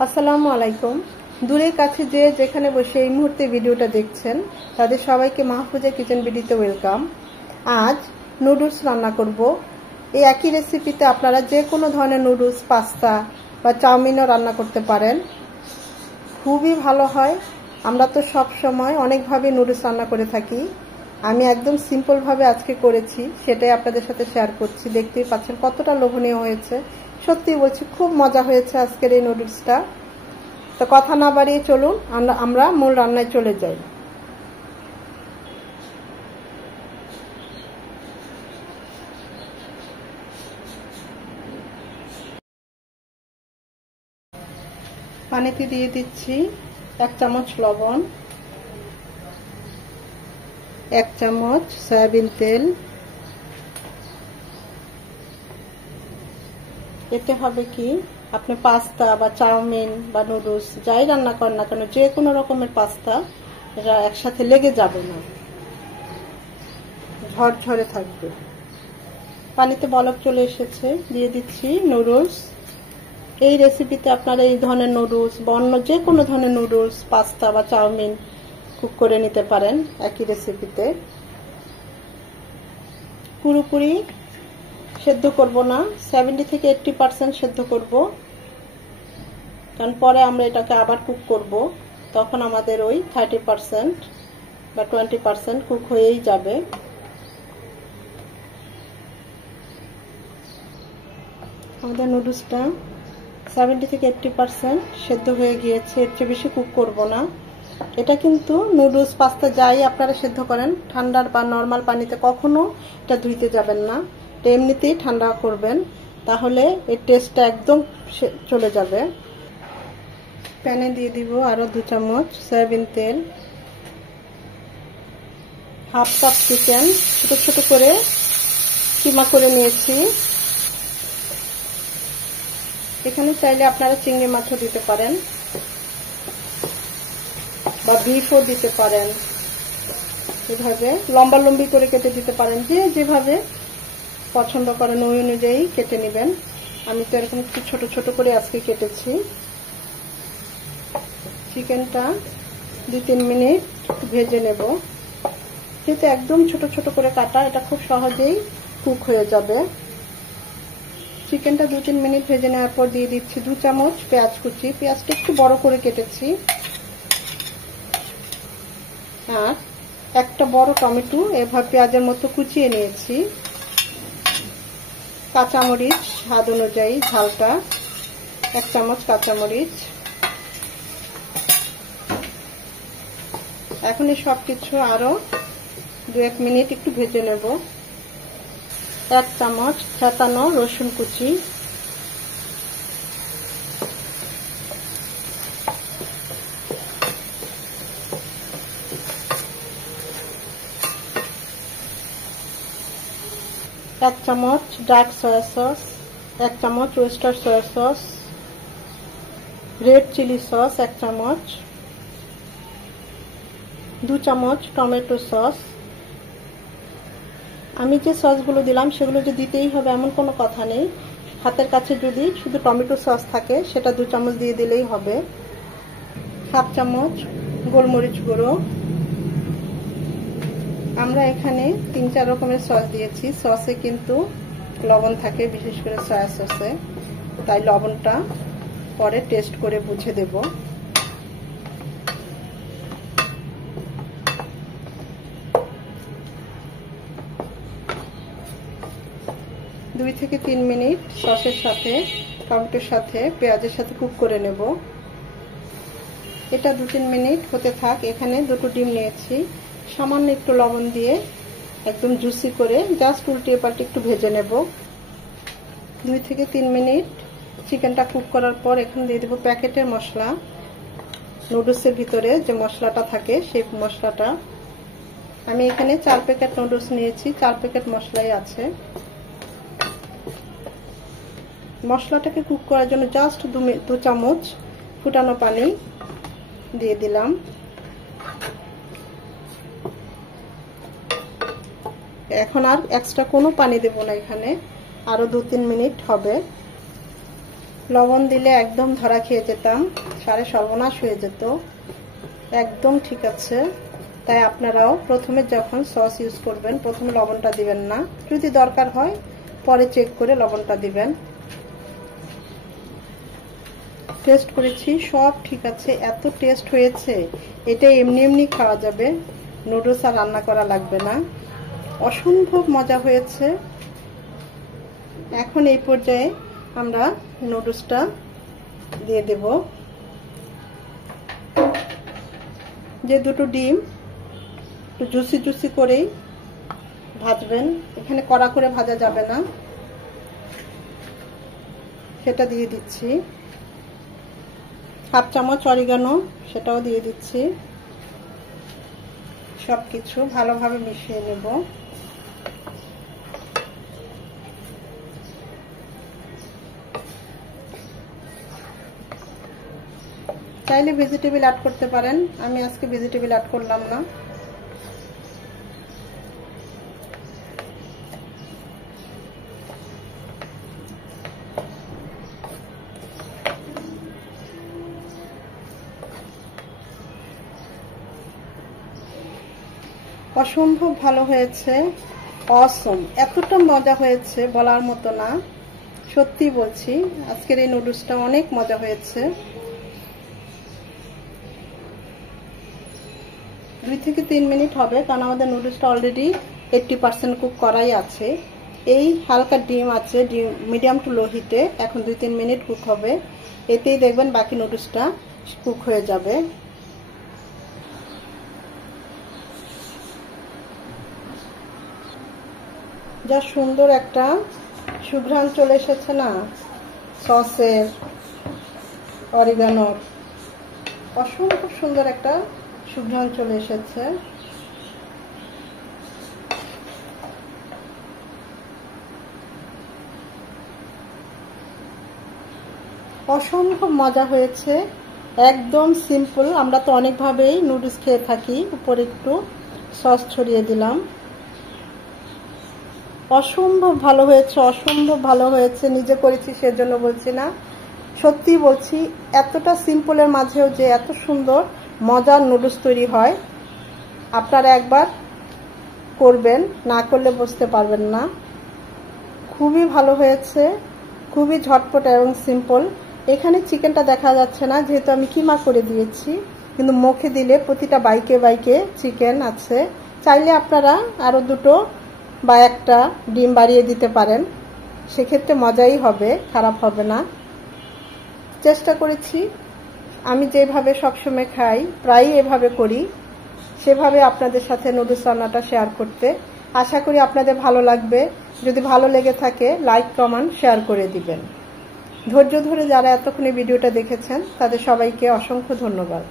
আসসালামু আলাইকুম। দূরের কাছে যে যেখানে বসে এই মুহূর্তে ভিডিওটা দেখছেন তাদের সবাইকে মাহফুজা কিচেন ভিডিওতে ওয়েলকাম। আজ নুডলস রান্না করব। এই একই রেসিপিতে আপনারা যে কোনো ধরনের নুডলস, পাস্তা বা চাউমিনও রান্না করতে পারেন, খুবই ভালো হয়। আমরা তো সব সময় অনেকভাবে নুডলস রান্না করে থাকি, আমি একদম সিম্পলভাবে আজকে করেছি, সেটাই আপনাদের সাথে শেয়ার করছি। দেখতেই পাচ্ছেন কতটা লোভনীয় হয়েছে, সত্যি বলছি খুব মজা হয়েছে আজকের এই নুডলসটা। তো কথা না বাড়িয়ে চলুন আমরা মূল রান্নায় চলে যাই। পানিতে দিয়ে দিচ্ছি 1 চামচ লবণ, 1 চামচ সয়াবিন তেল। এতে হবে কি, আপনি পাস্তা বা চাউমিন বা নুডলস যাই রান্না করেন না কেন, যে কোনো রকমের পাস্তা এটা একসাথে লেগে যাবে না, ঝরঝরে থাকবে। পানিতে বলক চলে এসেছে, দিয়ে দিচ্ছি নুডলস। এই রেসিপিতে আপনারা এই ধরনের নুডলস বা অন্য যে কোনো ধরনের নুডলস, পাস্তা বা চাউমিন কুক করে নিতে পারেন একই রেসিপিতে। পুরোপুরি সেদ্ধ করব না, 70 থেকে 80% সেদ্ধ করব, কারণ পরে আমরা এটাকে আবার কুক করব, তখন আমাদের ওই 30% বা 20% কুক হয়েই যাবে। আমাদের নুডলসটা 70 থেকে 80% সেদ্ধ হয়ে গিয়েছে, এর চেয়ে বেশি কুক করব না। এটা কিন্তু নুডলস, পাস্তা যাই আপনারা সেদ্ধ করেন, ঠান্ডার বা নর্মাল পানিতে কখনো এটা ধুইতে যাবেন না, এমনিতেই ঠান্ডা করবেন, তাহলে এর টেস্টটা একদম চলে যাবে। প্যানে দিয়ে দিব আরো 2 চামচ সয়াবিন তেল, হাফ কাপ চিকেন ছোট ছোট করে কিমা করে নিয়েছি। এখানে চাইলে আপনারা চিংড়ি মাছও দিতে পারেন বা বিফও দিতে পারেন, এভাবে লম্বা লম্বি করে কেটে দিতে পারেন, যে যেভাবে পছন্দ করেন ওই অনুযায়ী কেটে নেবেন। আমি তো এরকম একটু ছোট ছোট করে আজকে কেটেছি। চিকেনটা 2-3 মিনিট ভেজে নেব, যেহেতু একদম ছোট ছোট করে কাটা, এটা খুব সহজেই কুক হয়ে যাবে। চিকেনটা 2-3 মিনিট ভেজে নেওয়ার পর দিয়ে দিচ্ছি 2 চামচ পেঁয়াজ কুচি। পেঁয়াজটা একটু বড় করে কেটেছি, আর একটা বড় টমেটো এভাবে পেঁয়াজের মতো কুচিয়ে নিয়েছি। কাঁচামরিচ স্বাদ অনুযায়ী ঝালটা, 1 চামচ কাঁচামরিচ। এখন এই সবকিছু আরো 2-1 মিনিট একটু ভেজে নেব। 1 চামচ ছাটানো রসুন কুচি, 1 চামচ ডার্ক সয়া সস, 1 চামচ oyster soya sauce, red chilli sauce 1 চামচ, 2 চামচ টমেটো সস। আমি যে সসগুলো দিলাম সেগুলো যে দিতেই হবে এমন কোনো কথা নেই, হাতের কাছে যদি শুধু টমেটো সস থাকে সেটা 2 চামচ দিয়ে দিলেই হবে। 1/2 চামচ গোলমরিচ গুঁড়ো। আমরা এখানে 3-4 রকমের সস দিয়েছি, সসে কিন্তু লবণ থাকে, বিশেষ করে সয়া সসে, তাই লবণটা পরে টেস্ট করে বুঝে দেব। 2 থেকে 3 মিনিট সসের সাথে, টমেটোর সাথে, পেঁয়াজের সাথে কুক করে নেব। এটা 2-3 মিনিট হতে থাক। এখানে 2টো ডিম নিয়েছি, সামান্য একটু লবণ দিয়ে একদম জুসি করে জাস্ট উল্টিয়ে পাল্টে একটু ভেজে নেব। 2 থেকে 3 মিনিট চিকেনটা কুক করার পর এখানে দিয়ে দেব প্যাকেটের মশলা, নুডলসের ভিতরে যে মশলাটা থাকে সেই মশলাটা। আমি এখানে 4 প্যাকেট নুডলস নিয়েছি, 4 প্যাকেট মশলাই আছে। মশলাটাকে কুক করার জন্য জাস্ট 2 চামচ ফুটানো পানি দিয়ে দিলাম। এখন আর এক্সট্রা কোনো পানি দেব না, এখানে আরো 2-3 মিনিট হবে। লবণ দিলে একদম ধরা খেয়ে যেতাম, সারে সর্বনাশ হয়ে যেত। একদম ঠিক আছে। তাই আপনারাও প্রথমে যখন সস ইউজ করবেন প্রথমে লবণটা দিবেন না, যদি দরকার হয় পরে চেক করে লবণটা দিবেন। টেস্ট করেছি, সব ঠিক আছে, এত টেস্ট হয়েছে, এটা এমনি এমনি খাওয়া যাবে, নুডলস আর রান্না করা লাগবে না। অসম্ভব মজা হয়েছে। এখন এই পর্যায়ে আমরা নুডলসটা দিয়ে দেব। যে দুটো ডিম একটু জুসি জুসি করেই ভাজবেন, এখানে কড়া করে ভাজা যাবে না, সেটা দিয়ে দিচ্ছি। হাফ চামচ অরিগানো, সেটাও দিয়ে দিচ্ছি। সবকিছু ভালোভাবে মিশিয়ে নেব। চাইলে ভেজিটেবল অ্যাড করতে পারেন, আমি আজকে ভেজিটেবল অ্যাড করলাম না। অসম্ভব ভালো হয়েছে, অসম, এতটা মজা হয়েছে বলার মতো না। সত্যি বলছি, আজকের এই নুডলসটা অনেক মজা হয়েছে। 2 থেকে 3 মিনিট হবে, কারণ আমাদের নুডলসটা অলরেডি 80% কুক করাই আছে। এই হালকা ডিম আছে, ডিম মিডিয়াম টু লো হিটে এখন 2-3 মিনিট কুক হবে। এতেই দেখবেন বাকি নুডলসটা কুক হয়ে যাবে। যা সুন্দর একটা সুঘ্রাণ চলে এসেছে না সসের, অরিগানোর, অসম্ভব সুন্দর একটা সুঘ্রাণ চলে এসেছে। অসম্ভব মজা হয়েছে, একদম সিম্পল। আমরা তো অনেকভাবেই নুডলস খেয়ে থাকি, উপরে একটু সস ছড়িয়ে দিলাম। অসম্ভব ভালো হয়েছে, অসম্ভব ভালো হয়েছে। নিজে করেছি সেজন্য বলছি না, সত্যি বলছি, এতটা সিম্পলের মাঝেও যে এত সুন্দর মজার নুডলস তৈরি হয়, আপনারা একবার করবেন, না করলে বুঝতে পারবেন না। খুবই ভালো হয়েছে, খুবই ঝটপট এবং সিম্পল। এখানে চিকেনটা দেখা যাচ্ছে না যেহেতু আমি কিমা করে দিয়েছি, কিন্তু মুখে দিলে প্রতিটা বাইকে বাইকে চিকেন আছে। চাইলে আপনারা আরো 2 বা 1টা ডিম বাড়িয়ে দিতে পারেন, সেক্ষেত্রে মজাই হবে, খারাপ হবে না। চেষ্টা করেছি, আমি যেভাবে সবসময় খাই প্রায়ই এভাবে করি, সেভাবে আপনাদের সাথে নুডলস রান্নাটা শেয়ার করতে। আশা করি আপনাদের ভালো লাগবে। যদি ভালো লেগে থাকে লাইক কমেন্ট শেয়ার করে দিবেন। ধৈর্য ধরে যারা এতক্ষণে ভিডিওটা দেখেছেন তাদের সবাইকে অসংখ্য ধন্যবাদ।